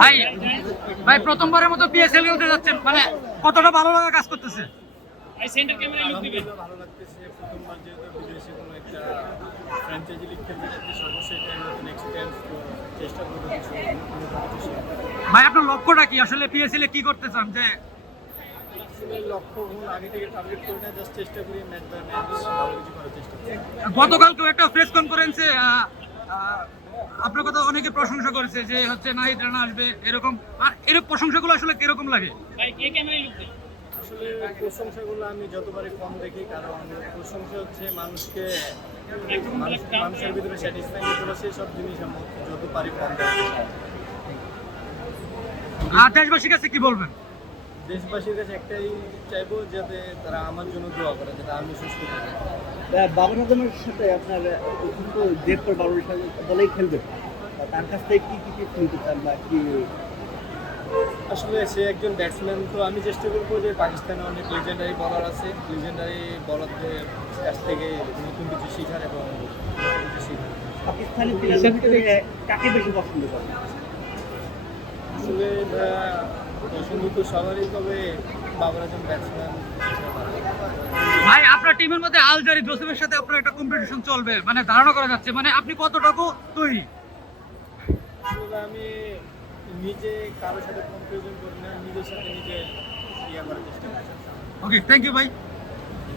ভাই ভাই প্রথমবারের মতো পিএসএল খেলতে যাচ্ছেন, মানে কতটা ভালো লাগা কাজ করতেছে? আলহামদুলিল্লাহ ভালো লাগতেছে। প্রথমবার যেহেতু বিদেশে কোনো একটা ফ্র্যাঞ্চাইজি লিগ খেলতে যাচ্ছি, অবশ্যই এটা নতুন এক্সপিরিয়েন্স, তো চেষ্টা করবো কিছু শেখার। ভাই আপনার লক্ষ্যটা কি আসলে, পিএসএল এ কি করতে চান? যে আসলে লক্ষ্য আগে থেকে টার্গেট করি না, জাস্ট চেষ্টা করি ম্যাচ বাই ম্যাচ ভালো কিছু করার চেষ্টা করি। গতকালকেও একটা প্রেস কনফারেন্সে আপনার কথা অনেকে প্রশংসা করেছে যে হচ্ছে নাহিদ রানা আসবে এরকম, আর এরকম প্রশংসাগুলো আসলে কিরকম লাগে? আসলে প্রশংসাগুলো আমি যতবারই কম দেখি, কারণ প্রশংসা হচ্ছে মানুষকে মানুষের ভিতরে স্যাটিসফাই করতে, সেই সব জিনিস আমি যত পারি কম দেখি। আর দেশবাসীর কাছে কি বলবেন? দেশবাসীর কাছে একটাই চাইবো, যাতে তারা আমার জন্য দোয়া করে, যাতে আমি সুস্থ থাকি। বাবর আজমের সাথে আপনার তো দেবপুর বাবুর সাথে দলেই খেলবে, তার কাছ থেকে কি কিছু শুনতে চান বা কি? আসলে সে একজন ব্যাটসম্যান, তো আমি চেষ্টা করবো যে পাকিস্তানে অনেক লিজেন্ডারি বলার আছে, লিজেন্ডারি বলারদের কাছ থেকে নতুন কিছু শেখার এবং নতুন কিছু শেখার। পাকিস্তানি প্লেয়ারদের কাকে বেশি পছন্দ করেন? আসলে পছন্দ তো সবারই, তবে বাবর আজম ব্যাটসম্যান। ভাই আপনার টিমের মধ্যে আলজারি জোসেফের সাথে আপনার একটা কম্পিটিশন চলবে, মানে ধারণা করা যাচ্ছে, মানে আপনি কতটুকু তৈরি? আসলে আমি নিজে কারোর সাথে কম্পারিজন করি না, নিজের সাথে নিজে ইয়ে করার চেষ্টা করি। ওকে, থ্যাংক ইউ ভাই।